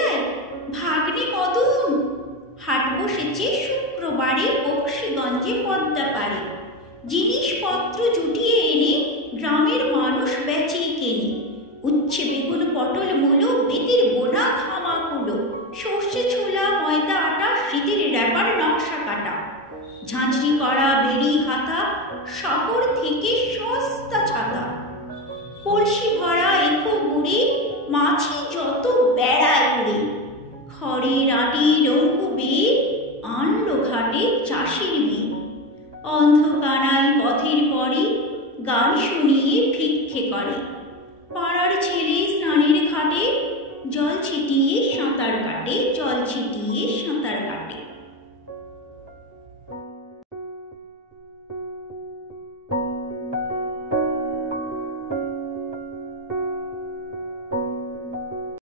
যায় ভাগ্নে মদন। হাট বসেছে শুক্রবারে বক্সিগঞ্জে পদ্মা পারে। জিনিসপত্র জুটিয়ে এনে গ্রামের মানুষ বেচে কেনে। উচ্ছে বেগুন পটল মূলো বেতের বোনা ধামাকুলো, সর্ষে ছোলা ময়দা আটা শীতের র্যাপার নকশা কাটা। ঝাঁঝরি করা বেড়ি হাতা শহর থেকে সস্তা ছাতা। কলসি ভরা এখো গুড়ে মাছি যত বেড়ায় উড়ে। খড়ের আটি রঙ্কু বেয়ে আনলো ঘাটে চাষির মেয়ে। অন্ধকারাই পথের পরে গান শুনিয়ে ভিক্ষে করে। পাড়ার ছেলে স্নানের ঘাটে জল ছিটিয়ে সাঁতার কাটে, জল